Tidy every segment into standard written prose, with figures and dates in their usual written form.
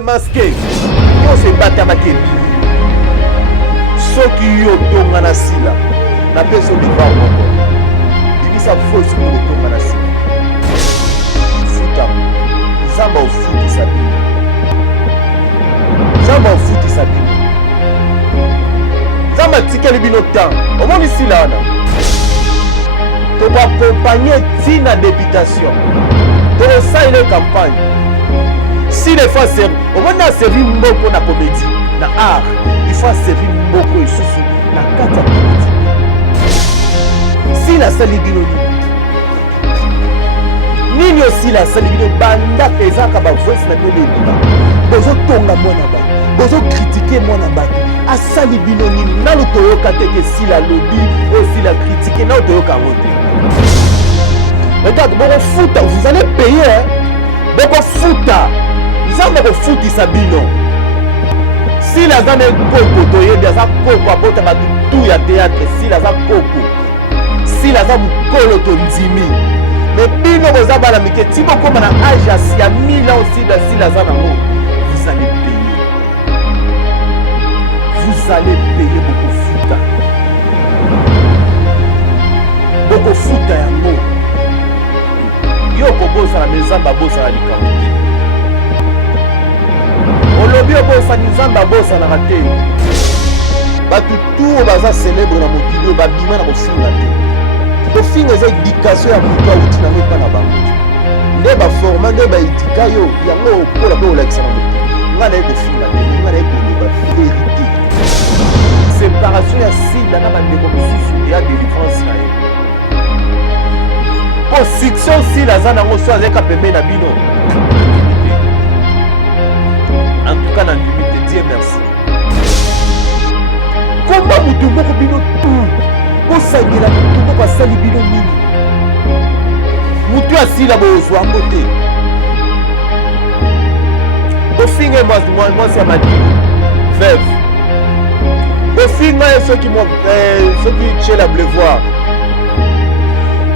masqué. On se bat à maquiller. Ceux qui ont tombé na sila, na personne de voir encore. Il dit ça faut ce pour tomber na sila. Futa, zamba au foot qui s'habille. Zamba au foot qui s'habille. Zamba tika libino temps. Au moins ici là. Tu vas accompagner Tina députation. Tu vas une campagne. Si les fois c'est au moins na servi mboko na comédie, na art, il faut servir mboko et sous na kata comédie. Si la salle libino nini aussi la salle libino banda ezaka ba voice na bino libino. Bozo tonga mwana ba. Bozo critiquer mwana ba. A salle libino nini na lo toyoka teke si la lobby aussi la critiquer na lo toyoka ngote. Regarde, bon foot, vous allez payer hein. Bon foot. Vous allez foot Sabino. Si la zone est coco, tu es bien ça coco à porter ma tout ya théâtre. Si la zone coco, si la zone colo ton dimi. Mais bino vous avez la mique. Si vous comme un âge il y a 1000 ans aussi dans si la zone amour, vous allez payer. Vous allez payer beaucoup foot. Beaucoup foot à un mot. Yo kobosa la mezamba bosa la likambo. Olobi obosa nizamba bosa na raté. Batu tout baza célèbre na mokili ba bima na kofinga te. Kofinga za éducation ya mutu awuti na mpa na bango. Ne ba forma ne ba itika yo yango okola bo la kisana mutu. Ngana eko finga te, ngana eko ba vérité. Séparation ya sila na ba ndeko mususu ya délivrance na ye. Pour fiction si la zone a reçu avec APM na bino. En tout cas, dans l'intimité, Dieu merci. Comment vous devez vous bino tout? Pour ça, il a tout pour ça, bino mini. Vous tu as si la bozo en côté. Au fin moi c'est ma dit. Veuve. Au fin ceux qui m'ont ceux qui chez la blevoir.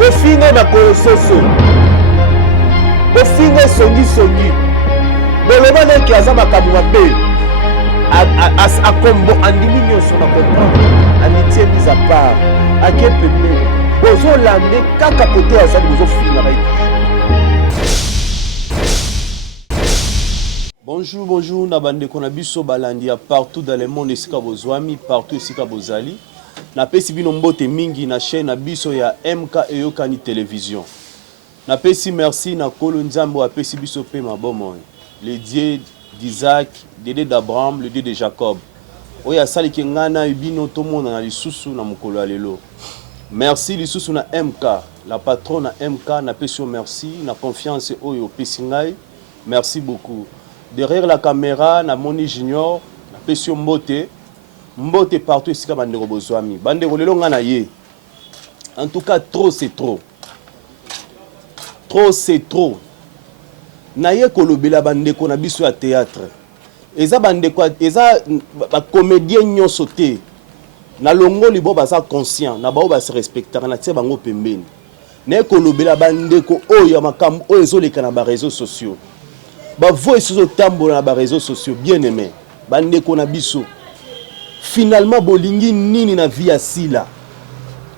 Au final, na kolososo. Au final, songi. Boloma na ki azama kamwa pe. A kombo andimi nyoso na comprendre. Amitié mise à part. A kepeme. Bozo lande kaka kote azali bozo fina ba. Bonjour, na bande kona biso balandi partout dans le monde esika bozwami, partout esika bozali. Na pesi bino mbote mingi na chaîne na biso ya MK Eyokani Télévision. Na pesi merci na kolo nzambo apesi biso pe mabomo. Le Dieu d'Isaac, le Dieu d'Abraham, le Dieu de Jacob. Oya sali ke ngana bino to mona na lisusu na mokolo alelo. Merci lisusu na MK, la patronne na MK na pesi merci na confiance oyo pesi ngai. Merci beaucoup. Derrière la caméra na Moni Junior na pesi mbote. Mbote partout ici comme bandeko bozwami bandeko lelo ngana ye. En tout cas trop c'est trop c'est trop na ye kolobela bandeko na biso ya théâtre eza bandeko eza ba comédien nyonso te na longo libo baza conscient na bao ba se respecter na tie bango pembeni na ye kolobela bandeko oyo makambo oyo ezoleka na ba réseaux sociaux ba voice zo tambola na ba réseaux sociaux bien aimé bandeko na biso. Finalement, bolingi nini na vie sila.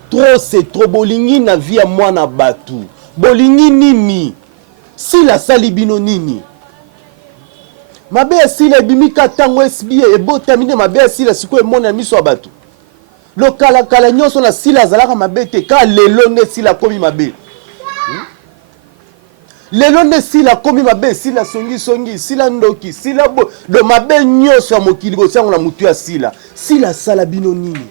Trop c'est trop bolingi na vie à moi na batu. Bolingi nini. Sila salibino nini. Mabe sila bimi katango SBA e bo terminer mabe sila siko e mona miso abatu. Lo kala nyonso na sila zalaka mabe te ka lelo ne sila komi mabe. Lelo ne sila komi mabe sila songi sila ndoki sila bo do mabe nyonso ya mokili bo sango na mutu ya sila sala bino nini.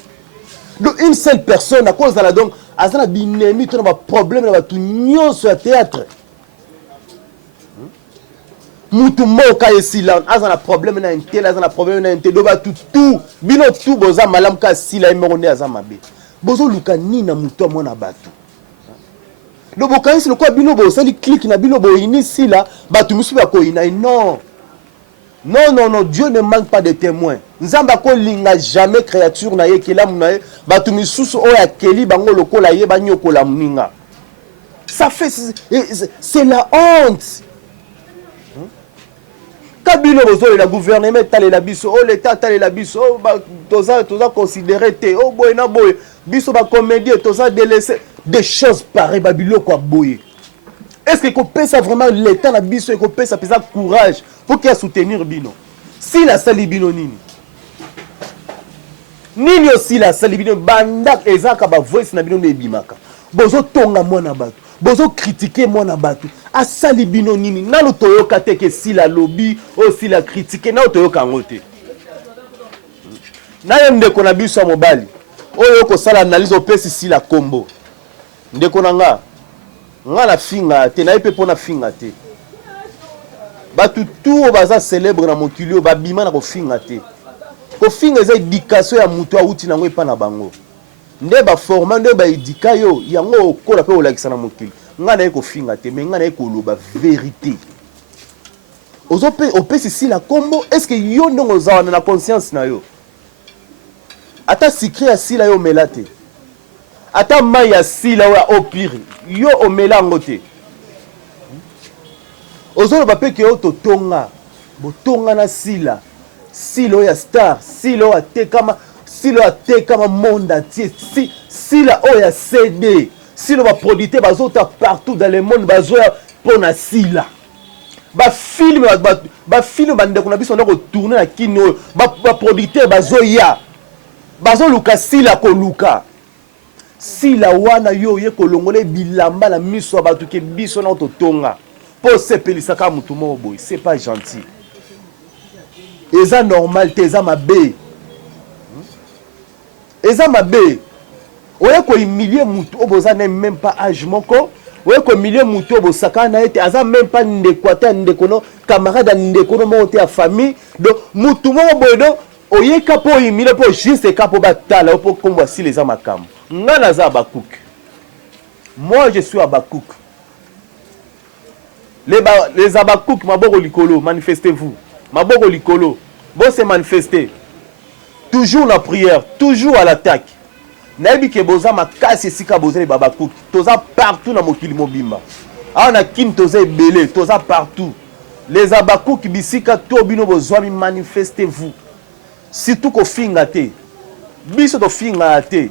Donc une seule personne à cause de la donc azana binemi to na problème na batu nyonso ya théâtre. Mutu moka esila azana problème na intel azana problème na intel do batu tout bino tout boza malam ka sila emerone azama mabe. Bozo luka ni na mutu amona batu. Le bokaïs le quoi bino bo sali clique na bino bo inisi là batu musu ba ko ina non Dieu ne manque pas de témoins. Nzamba ko linga jamais créature na ye kela munae batu misusu o ya keli bango lokola ye banyokola muninga. Ça fait c'est la honte. bino bozo la gouvernement tale la biso oh l'état tale la biso oh toza considéré te oh boy na boy biso ba comédie toza délaissé des choses pareilles babilo kwa boy. Est-ce que ça vraiment l'état na biso et ça pesa courage pour qu'il soutenir bino si la sali bino nini aussi la sali bino banda ezaka ba voice na bino nebimaka bozo tonga mwana bato bozo critiquer mwana bato asali bino nini nalo toyoka te ke si la lobby aussi la critiquer na toyoka ngote na yo ndeko na biso mobali oyo ko sala analyse opesi si la combo ndeko na nga na finga te na ipe pona finga te batu tout baza célèbre na mokili ba bima na ko finga te ko finga eza éducation ya mutu auti nango epa na bango nde ba forma nde ba édika yo yango okola pe olakisa na mokili nga na ko finga te mais nga na ko loba vérité ozope opesi si la combo est-ce que yo ndongo za na conscience na yo ata secret ya si la yo melate ata mai ya si la wa au pire yo omela ngote ozoloba pe ke yo totonga botonga na sila silo ya star silo atekama silo atekama monde entier sila o ya CD silo ba producteur bazota partout dans le monde bazoya pona sila ba film bande kuna biso ndako tourner na kino ba producteur bazoya bazoluka sila ko luka sila wana yo ye kolongole bilamba la miso ba tuke biso na totonga po sepelisa ka mutu mo boy c'est pas gentil. Eza normal te eza mabe. Eza mabe. Oye ko humilier mutu oboza na même pas âge moko. Oye ko humilier mutu obosaka na ete aza même pas ndekwata ndekono camarade ndekono mo te a famille. Donc mutu mo boy do oye ka po humilier po juste ka po batala po kombo si les amakam. Ngana za Abakouk. Moi je suis Abakouk. Les Abakouk maboko likolo manifestez-vous. Maboko likolo, bon se manifester. Toujours la prière, toujours à l'attaque. Nabi ke boza makasi sika boza les Abakouk. Toza partout na mokili mobimba. Ah na kin toza belé, toza partout. Les Abakouk bisika to bino bozwa mi manifestez-vous. Surtout ko finga te. Biso to finga te.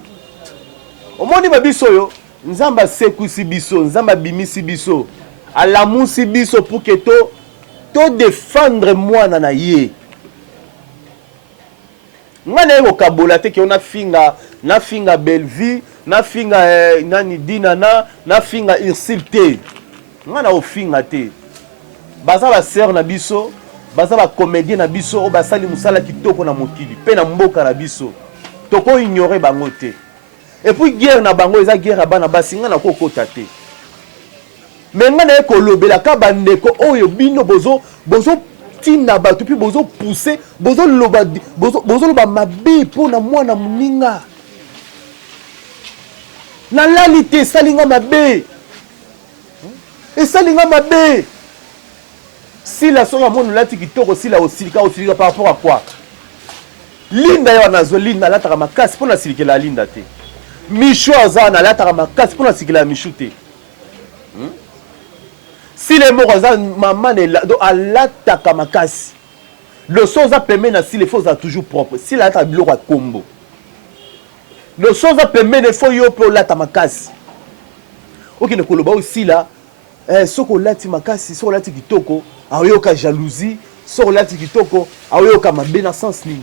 Omoni ba biso yo, nzamba sekusi biso, nzamba bimisi biso. Alamusi biso pour que to défendre moi na ye. Ngana yo kabola te ke ona finga Bellevue, na finga nani dinana, na finga insulté. Ngana o finga te. Baza ba sœur na biso, baza ba comédien na biso o basali musala kitoko na mokili, pe na mboka na biso. Toko ignorer bango te. Et puis guerre na bango eza guerre bana basi ngana ko kota te. Mais ngana eko lobela ka bandeko oyo bino bozo tina batu puis bozo pousser bozo loba mabe po na mwana muninga na lalité salinga mabe et salinga mabe si la songa monu lati kitoko si la osilika par rapport à quoi linda yo nazo linda lataka makasi pona silikela linda te micho azana lataka makasi pona silikela micho te. Si les mots maman est là, à l'attaque makasi. Le chose a permis si les choses sont toujours propres. Si la table à combo. Le chose a permis des fois yo pour la tamakasi. Ok, ne koloba aussi là. Soko lati makasi, soko lati kitoko, ayoka jalousie, soko lati kitoko, ayoka mabena sens ni.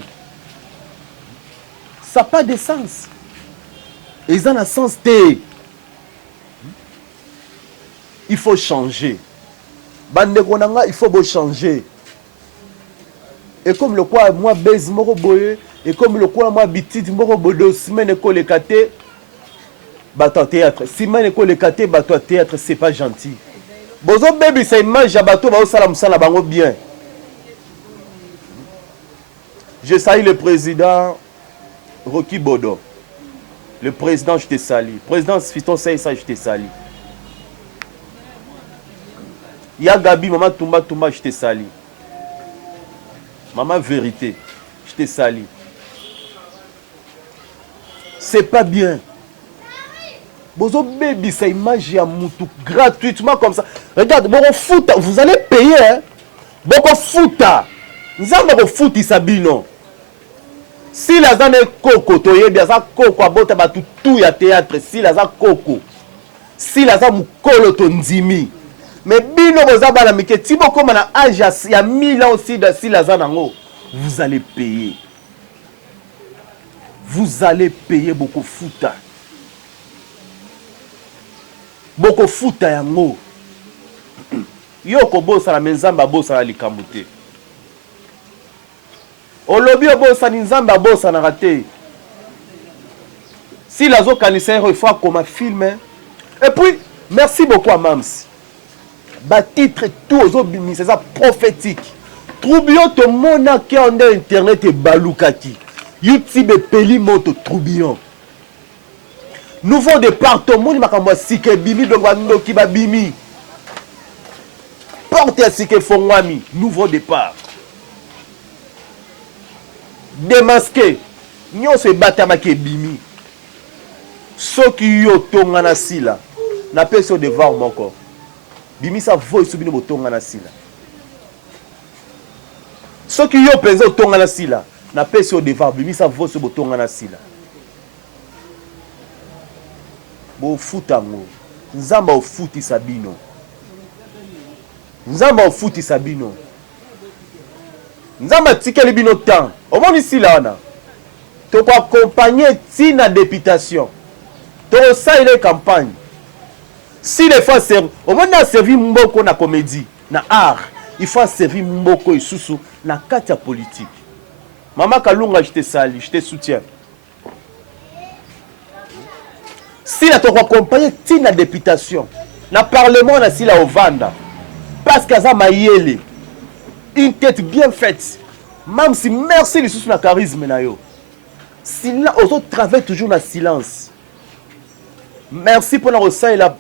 Ça pas de sens. Ils ont un sens té. Il faut changer. Bande konanga, il faut changer. Et comme le quoi, moi, baise moro boye, et comme le quoi, moi, bitite moro bodo, semaine école kate, bateau théâtre. Semaine école kate, bateau théâtre, c'est pas gentil. Bozo baby, ça image à bateau, va au salam sala bango bien. Je salue le président Rocky Bodo. Le président, je te salue. Président Fiston Saïssa, je te salue. Ya Gabi, maman Toumba, je te salue. Maman Vérité, je te salue. C'est pas bien. Bozo baby, ça image à moutou gratuitement comme ça. Regarde, bon foot, vous allez payer, hein. boko futa nzamba ko futi sabino si la zane koko toyebi aza koko abota batu tu ya théâtre si la za koko si la za mukolo to nzimi mais bino boza bana mike ti bokoma na âge ya 1000 ans aussi de si la za nango vous allez payer. Vous allez payer beaucoup futa. Beaucoup futa yango. Yoko bosa la menzamba bosa la likamute. Olobi bosa ni nzamba bosa na raté. Si la zo kanisa il faut comme un film. Et puis merci beaucoup à Mams. Ba titre tout aux obimi c'est ça prophétique. Troubillon to mona ki en internet et balukaki. YouTube peli moto troubillon. Nouveau départ to moni makamwa sike bimi donc wando ki ba bimi. Porte à sike fongwami, nouveau départ. Démasqué. Nyo se batama ke bimi. Soki yo tonga na sila. Na peso devoir moko. Bimi sa voice subino botonga na sila. Soki yo penzo tonga na sila. Na peso devoir bimi sa voice botonga na sila. Bo futango. Nzamba o futi sabino. Nzamba o futi sabino. Nzamba tikeli bino temps. Au moins ici là on a. To ko accompagner tina députation. To ça il est campagne. Si les fois servi, au moins na servi mboko na comédie, na art, il faut servir mboko et sous na katia politique. Maman Kalunga je te salue, je te soutiens. Si la to ko accompagner tina députation, na parlement na si la ovanda. Parce qu'aza mayele. Une tête bien faite. Même si merci les sous na charisme na yo. Si là aux autres travaillent toujours dans silence. Merci pour la recette et la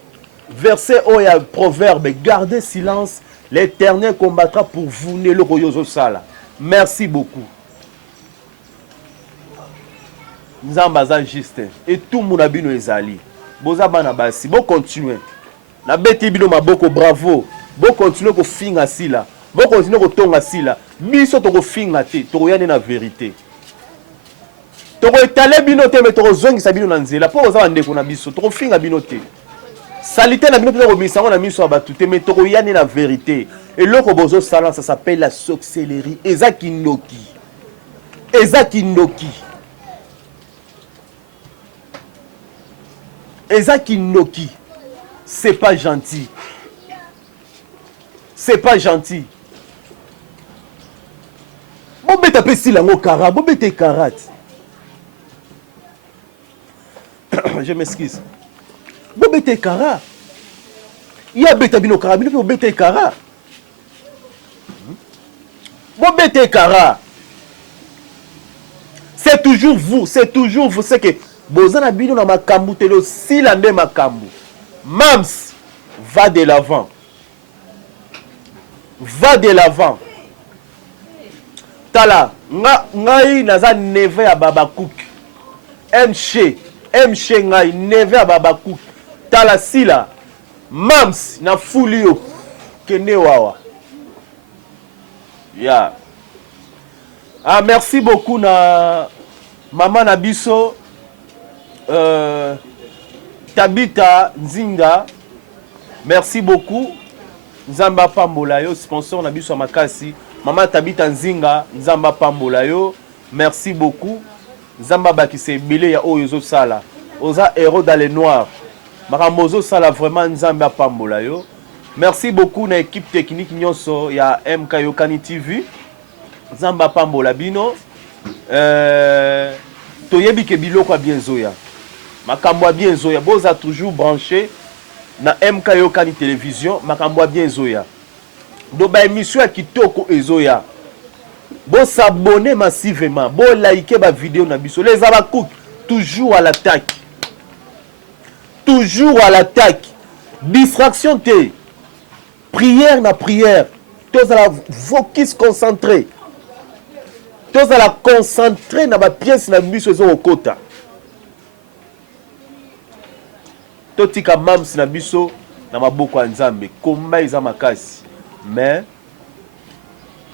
verset où il y a proverbe, gardez silence, l'Éternel combattra pour vous ne le royozo sala. Merci beaucoup. Nzambaza juste et tout mon abino ezali. Boza bana basi, bon continuer. Na beti bino maboko bravo. Bon continuer ko finga sila. Bon continuer ko tonga sila. Biso to ko finga te, to yane na vérité. Toko etale bino te mais toko zongi sa bino na nzela po oza ndeko na biso toko finga bino te salité na bino te ko misango na miso abatu te mais toko yane na vérité et loko bozo sala ça s'appelle la sorcellerie ezaki noki c'est pas gentil bon beta pesi lango kara bon beta karate. Je m'excuse. Bobete Kara. Il y a Beta Bino Kara. Bobete Kara. Bobete Kara. C'est toujours vous. C'est que Bozana Bino na makambu telo silande makambu. Mams va de l'avant. Tala. Ngai naza neve ya Babakouk. Mche ngai neve Babakouk. Tala sila. Mams na fulio. Kene wawa. Yeah. Ah, merci beaucoup na maman Nabiso. Tabita Nzinga. Merci beaucoup. Nzamba Pambola yo sponsor Nabiso makasi. Maman Tabita Nzinga, Nzamba Pambola yo. Merci beaucoup. Nzamba bakise belé ya oyo sala. Oza héros dans les noirs. Maramozo sala vraiment Nzamba Pambola yo. Merci beaucoup na équipe technique nyonso ya MK Yokani TV. Nzamba Pambola bino. Toyebi ke biloko bien zoya. Makambo bien zoya. Boza toujours branché na MK Yokani télévision. Makambo bien zoya. Do ba émission ya kitoko ezoya. Bon s'abonner massivement, bon liker ma vidéo na biso. Les Abakouk toujours à l'attaque. Distraction té. Prière na prière. Tous à la focus concentré. Tous à la concentrer na ba pièce na biso zo okota. Totika mams na biso na maboko ya Nzambe. Komba iza makasi. Mais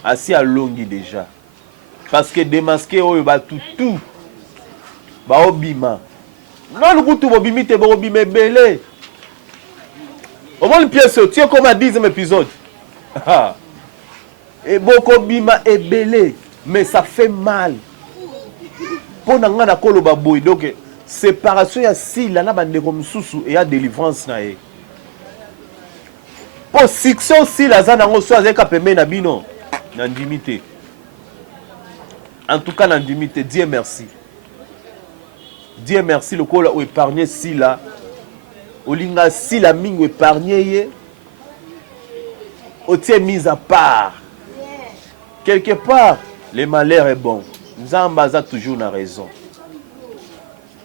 asi alongi déjà parce que démasqué oyo batutu baobima non kutu bobimi te bobima ebele omoni pièce tie comme à 10e épisode et boko bima ebele mais ça fait mal pour nga na koloba boy donc séparation ya sila na bandeko mususu et ya délivrance na ye pour succès aussi la za nango so azeka pembe na bino na ndimité en tout cas na ndimité Dieu merci le kola o épargner sila olinga sila mingo épargner ye o tie mise à part quelque part le malheur est bon Nzamba a toujours na raison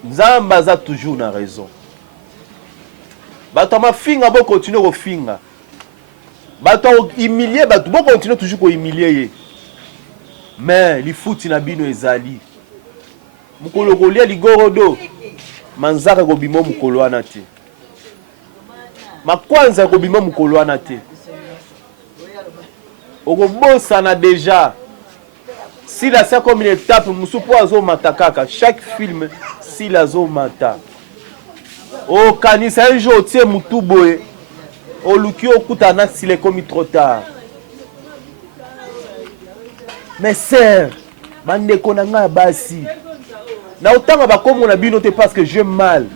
Nzamba a toujours na raison bato ma finga bo continuer ko finga bato humilier bato bo continuer toujours ko humilier ye mais li futi na bino ezali mukolo kolia ligorodo manzaka ko bimo mukolo wana te makwanza ko bimo mukolo wana te okobosa na déjà si la c'est comme une étape musupo azo matakaka chaque film si la zo mata o kanisa un jour tie mutuboe o luki okutana si le comme trop tard mais sœur bande konanga basi na otanga bakomo na bino te parce que j'aime mal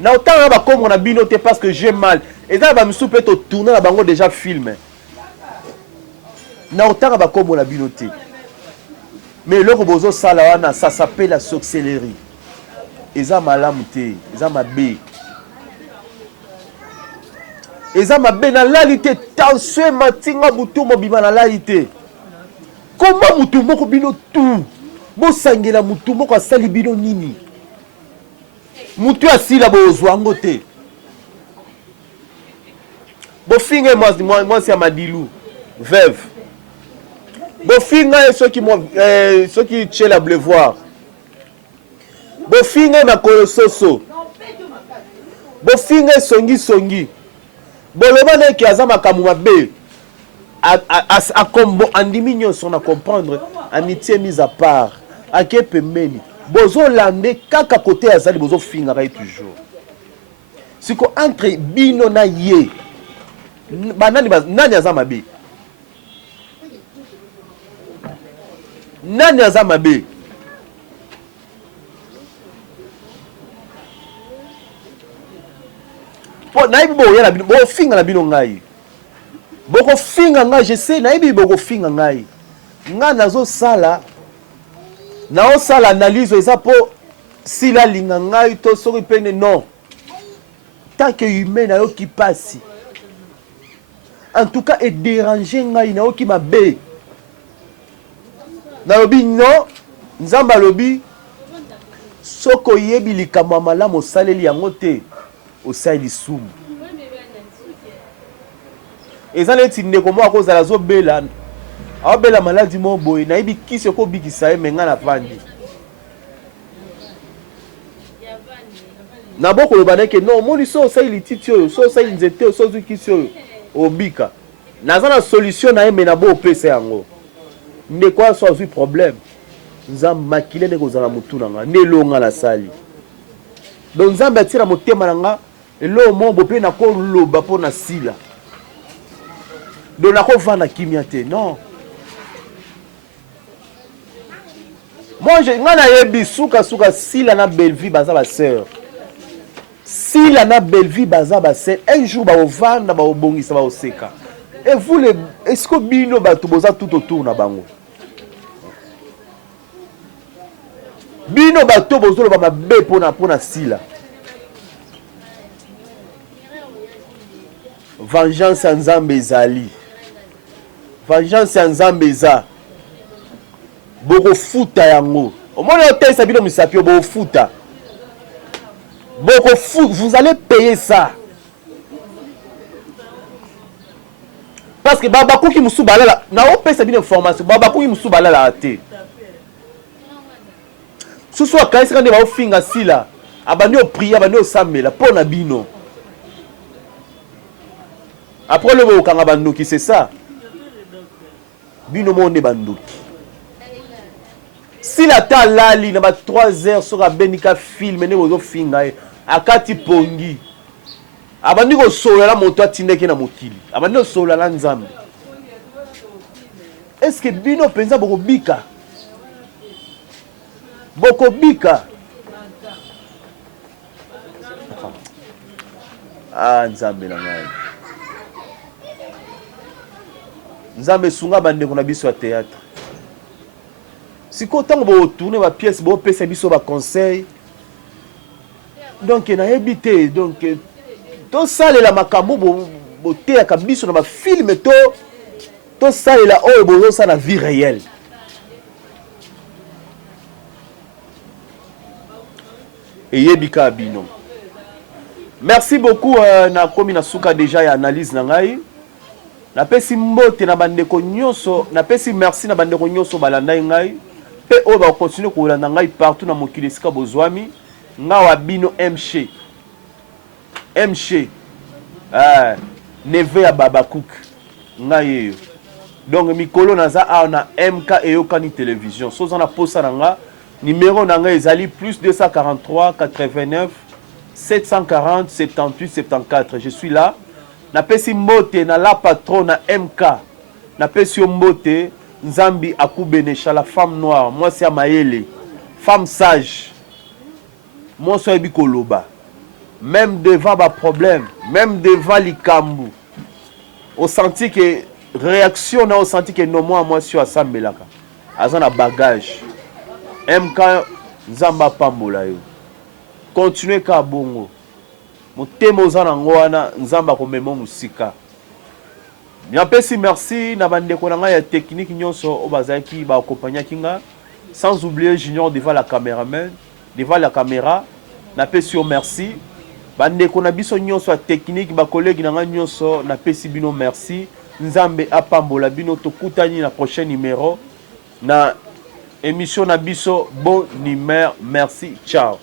na otanga bakomo na bino te parce que j'aime mal et ça ba musupo to tourner na bango déjà film na otanga bakomo na bino te mais le bozo sala wana ça s'appelle la sorcellerie eza malamu te eza mabe eza mabe na lalité tension matinga butu mobima na lalité comment mutu moko bino tout bo sangela mutu moko asali bino nini mutu asila bozwango te bo finge moi c'est Madilu veuve bofinga ceux qui tient la blevoir bofinga makolo soso bofinga songi boloba na ki azama kamu mabe a kombo andimi nyonso na comprendre amitié mise à part ake pembeni bozo lande kaka côté azali bozo finga rai toujours siko entre bino na ye banani nani azama be nani aza mabe po naibi boya na bino bofinga na bino ngai boko finga ngai je sais naibi boko finga ngai nga nazo sala na o sala analyse eza po sila linga ngai to soki pene non tant que humain na yo qui passe en tout cas et déranger ngai na yo qui mabe na lobi non nzamba lobi soko yebi likamwa malamu osaleli yango te osali sumu eza neti ndeko moko akozala azobela aobela maladi mo boye nayebi kisi okobikisa ye menga na vandi na bokoloba ndeke non omoni so osali lititi oyo so osali nzete oyo so ozwi kisi oyo obika naza na solution na ye me na bo opesa yango ndeko aso azwi problème nzambe makile ndeko ozala motu na nga nde elonga na sali donc nzambe atira motema na nga elo mombo mpe nakoloba mpo na sila donc nakovanda kimia te non moi nga nayebi sukasuka sila na Belleville baza baseur sila na Belleville baza baseur un jour baovanda baobongisa baoseka et vous les est-ce que bino bato boza tout autour na bango bino bato bozoloba mabe pona sila vengeance ya nzambe ezali vengeance ya nzambe eza bokofuta yango omoni otesa bino misapi bokofuta vous allez payer ça parce que babakuki musu balala na opesa bino information babakuki musu balala te susu akaisi kande baofinga sila abandi oprier abandi osambela mpo na bino après le bokanga bandoki c'est ça bino monde banduki si la ta lali na ba 3 heures sur abenika film ne bozo finga akati pongi abandi ko sola la moto atindeki na mokili abandi ko sola la nzambe. Est-ce que bino penza boko bika ah nzambe na ngai nzambe sunga bande kuna biso ya théâtre siko tango bo tourner ba pièce bo pesa biso ba conseil donc na habité donc to salela makambo bo te ya biso na ba film to salela oyo bozo sa na vie réelle. Et yebika bino. Merci beaucoup na komi na suka déjà ya analyse na ngai. Na pesi mbote na bandeko nyonso, na pesi merci na bandeko nyonso balanda ngai. Pe o ba continuer ko landa ngai partout na mokili sika bozwami. Nga wa bino MC. Neve ya Baba Cook. Ngai yo. Donc mikolo naza a na MK eyokani télévision. Soza na posa na nga numéro na nga ezali plus 243 89 740 78 74. Je suis là. Na pesi mbote na la patron na MK. Na pesi mbote Nzambi Akubenesha, la femme noire, moi c'est Amaele, femme sage. Moi c'est Bikoloba. Même devant ba problème, même devant likambu. Au senti que réaction na au senti que non moi sur asambelaka. Azana bagage. MK Nzamba pambola yo. Continuez ka bongo. Motema ozana ngwana Nzamba komema musika. Nyapesi merci na bandeko na nga ya technique nyonso obazaki ba accompagner kinga sans oublier Junior devant la caméraman devant la caméra na pesi merci bandeko na biso nyonso ya technique ba collègue na nga nyonso na pesi bino merci Nzambe apambola bino tokutani na prochain numéro na émission na biso bon numéro merci ciao.